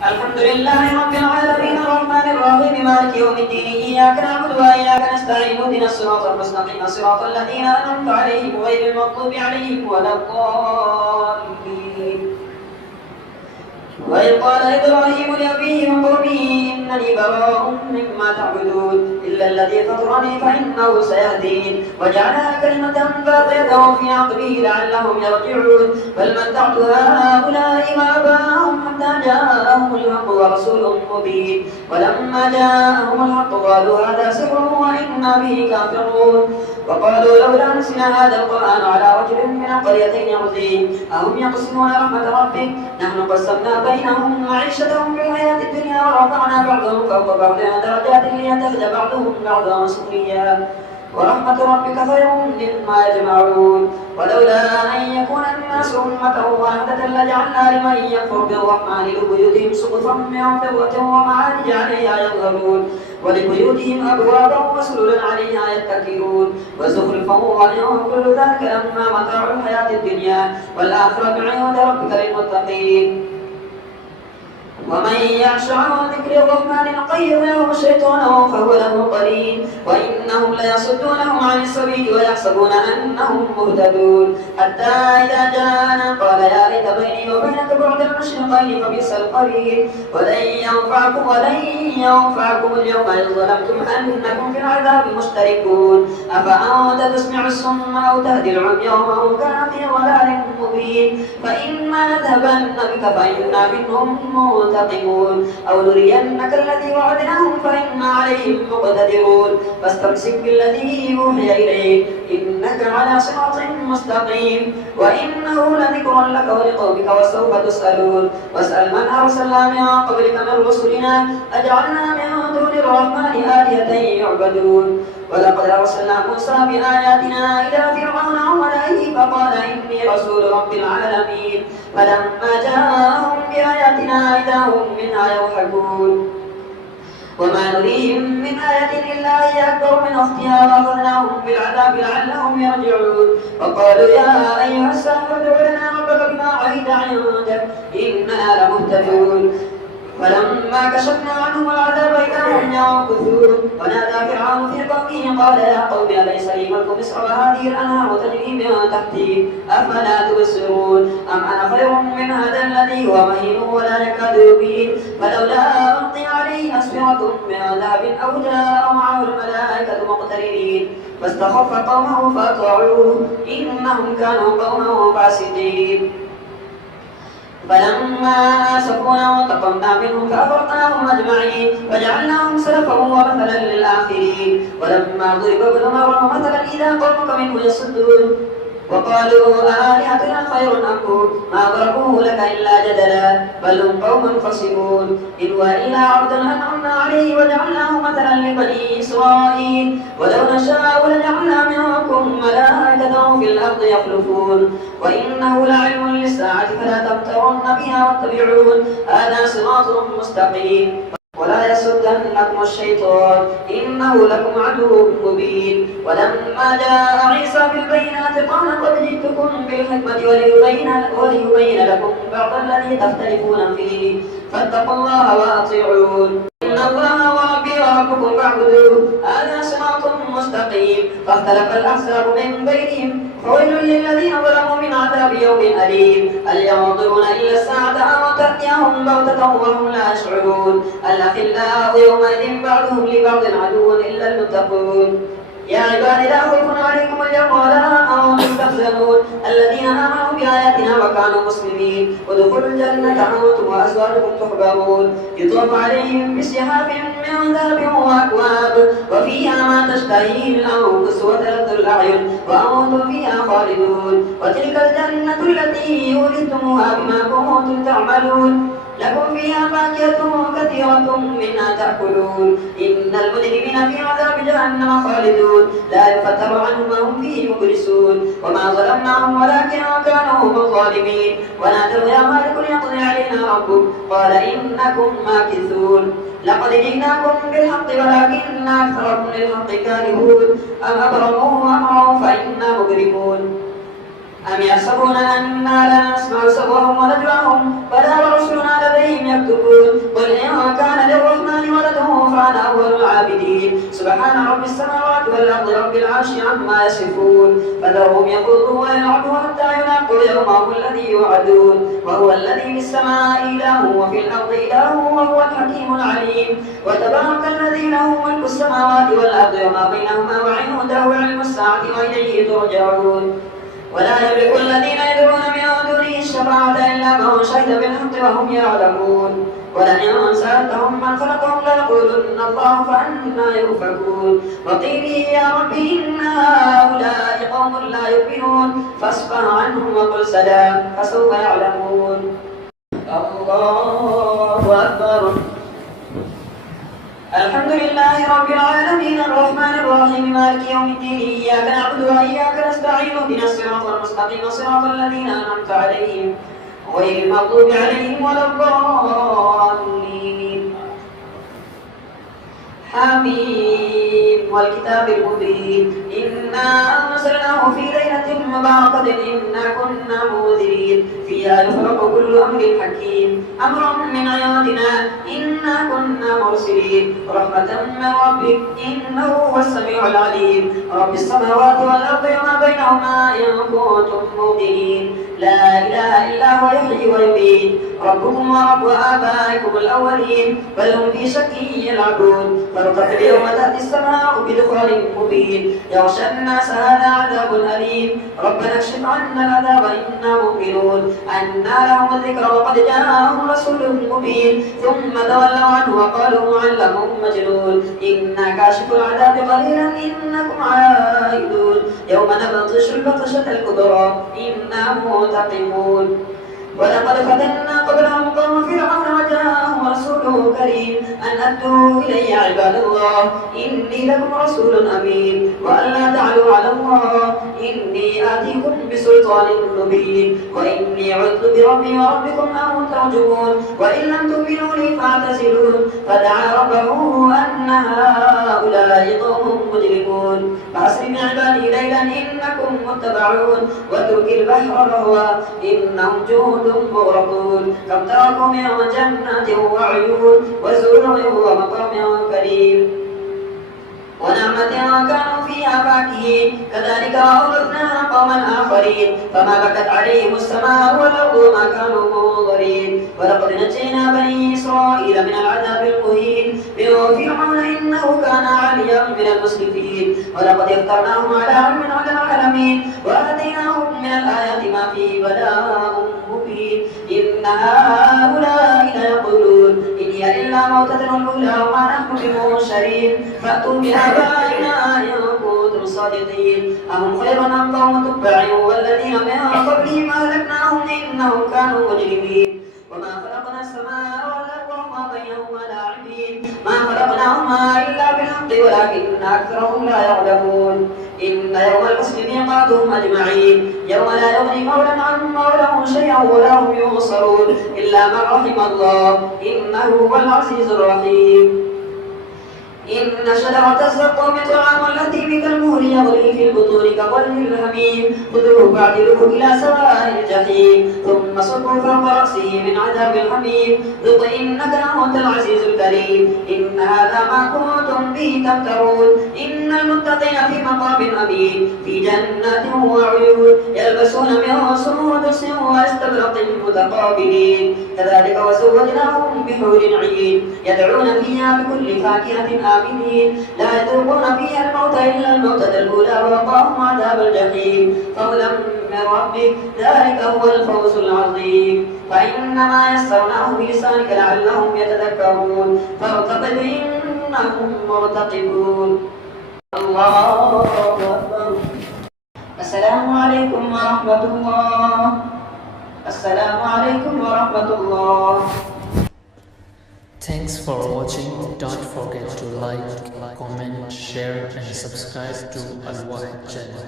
الحمد لله رب العالمين الرحمن الرحيم مالك يوم الدين إياك نعبد وإياك نستعين اهدنا الصراط المستقيم صراط الذين أنعمت عليهم غير المغضوب عليهم ولا الضالين. وإذ قال إبراهيم لأبيه وقومه إنني براء مما تعبدون إلا الذي فطرني فإنه سيهدين وجعلها كلمة باقية في عقبه لعلهم يرجعون بل متعت هؤلاء وآباءهم حتى جاءهم الحق ورسول مبين ولما جاءهم الحق قالوا هذا سحر وإنا به كافرون وقالوا لولا نزل هذا القرآن على رجل من القريتين عظيم أهم يقسمون رحمة ربك نحن قسمنا بينهم معيشتهم في الحياة الدنيا ورفعنا بعضهم فوق بعض درجات ليتخذ بعضهم بعضا سخريا ورحمة ربك خير مما يجمعون ولولا أن يكون الناس أمة واحدة لجعلنا لمن يكفر بالرحمن لبيوتهم سقفا من فضة ومعارج عليها يظهرون ولبيوتهم أبوابا وسررا عليها يتكئون وزخرفا وإن كل ذلك لما متاع الحياة الدنيا والآخرة عند ربك للمتقين ومن يعش عن ذكر الرحمن نقيض له شيطانا فهو له قرين وإنهم ليصدونهم عن السبيل ويحسبون أنهم مهتدون حتى إذا جاءنا قال يا ليت بيني وبينك بعد المشرقين فبئس القرين ولن ينفعكم اليوم إذ ظلمتم أنكم في العذاب مشتركون أفأنت تسمع الصم أو تهدي العمي ومن كان في ضلال مبين فإما نذهبن بك فإنا منهم منتقمون أو نرينك الذي وعدناهم فإنا عليهم مقتدرون فاستمسك بالذي يوحي إليك إنك على صراط مستقيم وإنه لذكر لك ولقومك وسوف تسألون واسأل من أرسلنا من قبلك من رسلنا أجعلنا من دون الرحمن آلهة يعبدون ولقد أرسلنا موسى بآياتنا إلى فرعون وملئه فقال إني رسول رب العالمين فلما جاءهم بآياتنا إذا هم منها يضحكون وما نريهم من آية إلا هي أكبر من أختها وأخذناهم بالعذاب لعلهم يرجعون وقالوا يا أيها الساحر ادع لنا ربك بما عهد عندك إننا لمهتدون فلما كشفنا عنهم العذاب إذا هم ينكثون ونادى فرعون في قومه قال يا قوم أليس لي ملك مصر وهذه الأنهار تجري من تحتي أفلا تبصرون أم أنا خير من هذا الذي هو مهين ولا يكاد يبين فلولا ألقي عليه أسورة من ذهب أو جاء معه الملائكة مقترنين فاستخف قومه فأطاعوه إنهم كانوا قوما فاسقين فلما آسفونا وانتقمنا منهم فأغرقناهم أجمعين وجعلناهم سلفا ومثلا للآخرين ولما ضرب ابن مريم مثلا إذا قومك منه يصدون وقالوا آلهتنا خير أم هو ما ضربوه لك إلا جدلا بل هم قوم خصمون إن هو إلا عبد أنعمنا عليه وجعلناه مثلا لبني إسرائيل ولو نشاء لجعلنا منكم ملائكة في الأرض يخلفون وإنه لعلم للساعة فلا تمترن بها واتبعون هذا صراط مستقيم ولا يصدنكم الشيطان إنه لكم عدو مبين ولما جاء عيسى بالبينات قال قد جئتكم بالحكمة وليبين لكم بعض الذي تختلفون فيه فاتقوا الله وأطيعون إن الله ربي وربكم فاعبدوه هذا صراط مستقيم فاختلف الأحزاب من بينهم فويل للذين ظلموا من عذاب يوم أليم هل ينظرون إلا الساعة أن تأتيهم بغتة وهم لا يشعرون الأخلاء يومئذ بعضهم لبعض عدو إلا المتقون يا عبادي لا خوف عليكم اليوم ولا أنتم تحزنون الذين آمنوا بآياتنا وكانوا مسلمين ادخلوا الجنة أنتم وأزواجكم تحبرون يطوف عليهم بسحاب من ذهب وأكواب وفيها ما تشتهيه الأنفس وتلذ الأعين وأنتم فيها خالدون وتلك الجنة التي أورثتموها بما كنتم تعملون لكم فيها فاكهة كثيرة منها تأكلون إن المجرمين في عذاب جهنم خالدون لا يفتر عنهم وهم فيه مبلسون وما ظلمناهم ولكن كانوا هم الظالمين ونادوا يا مالك ليقضي علينا ربك قال إنكم ماكثون لقد جئناكم بالحق ولكن أكثركم للحق كارهون أم أبرموا أمرا فإنا مجرمون أم يحسبون أنا لا نسمع سرهم ونجواهم بلى ورسلنا لديهم يكتبون سبحان رب السماوات والأرض رب العرش عما يصفون فذرهم يخوضوا ويلعبوا حتى يلاقوا يومهم الذي يوعدون وهو الذي في السماء إله وفي الأرض إله وهو الحكيم العليم وتبارك الذي له ملك السماوات والأرض وما بينهما وعنده علم الساعة وإليه ترجعون ولا يملك الذين يدعون من دونه الشفاعة إلا من شهد بالحق وهم يعلمون ولئن سألتهم من خلقهم ليقولن الله فأنى يؤفكون وقيله يا رب إن هؤلاء قوم لا يؤمنون فاصفح عنهم وقل سلام فسوف يعلمون. الله أكبر. الحمد لله رب العالمين الرحمن الرحيم مالك يوم الدين إياك نعبد وإياك نستعين اهدنا الصراط المستقيم صراط الذين أنعمت عليهم غير المغضوب عليهم ولا الضالين. حميم والكتاب المبين إنا أنزلناه في ليلة مباركة إنا كنا منذرين فيها يفرق كل أمر حكيم أمرا من عندنا إنا كنا مرسلين رحمة من ربك إنه هو السميع العليم رب السماوات والأرض وما بينهما إن كنتم موقنين لا إله إلا هو يحيي ويميت ربكم ورب آبائكم الأولين بل هم في شك يلعبون فارتقب يوم تأتي السماء بدخان مبين يغشى الناس هذا عذاب أليم ربنا اكشف عنا العذاب إنا مؤمنون أنى لهم الذكر وقد جاءهم رسول مبين ثم تولوا عنه وقالوا معلم مجنون إنا كاشف العذاب قليلا إنكم عائدون يوم نبطش البطشة الكبرى إنا منتقمون ولقد فتنا قبلهم قوم فرعون وجاءهم رسول كريم أن أدوا إلي عباد الله إني لكم رسول أمين وألا تعلوا على الله إني آتيكم بسلطان مبين وإني عذت بربي وربكم أن ترجمون وإن لم تؤمنوا لي فاعتزلون فدعا ربه أن هؤلاء قوم مجرمون فأسر بعبادي ليلا إنكم متبعون واترك البحر رهوا إنهم جند مغرقون كم تركوا من جنات وعيون وزرع ومقام كريم ونعمة كانوا فيها فاكهين كذلك أورثناها قوما آخرين فما بكت عليهم السماء والأرض وما كانوا منظرين ولقد نجينا بني إسرائيل من العذاب المهين من فرعون إنه كان عاليا من المسرفين ولقد اخترناهم على علم على العالمين وآتيناهم من الآيات ما فيه بلاء مبين إن هؤلاء ليقولون إن هي إلا موتتنا الأولى وما نحن بمنشرين فأتوا بآبائنا إن كنتم صادقين أهم خير أم قوم تبع والذين من قبلهم أهلكناهم إنهم كانوا مجرمين وما خلقنا السماء والأرض وما بينهما لاعبين ما خلقناهما إلا بالحق ولكن أكثرهم لا يعلمون إن يوم الفصل ميقاتهم أجمعين يوم لا يغني مولى عن مولاه شيئا ولا هم ينصرون إلا من رحم الله إنه هو العزيز الرحيم إن شجرة الزقوم طعام الأثيم كالمهل يغلي في البطون كغلي الهميم خذوه فاعدلوه إلى سواء الجحيم ثم صبوا فوق رأسه من عذاب الحميم ذق إنك أنت العزيز الكريم إن هذا ما كنتم به تمترون إن المتقين في مقام أمين في جنات وعيون يلبسون من سندس واستبرق متقابلين كذلك وزوجناهم بحور عين يدعون فيها بكل فاكهة آمنين لا يذوقون فيها الموت إلا الموتة الأولى ووقاهم عذاب الجحيم فضلا من ربك ذلك هو الفوز العظيم فإنما يسرناه بلسانك لعلهم يتذكرون فارتقب إنهم مرتقبون. الله أكبر. السلام عليكم ورحمة الله. السلام عليكم ورحمة الله. Thanks for watching. Don't forget to like, comment, share and subscribe to Al Wahid channel.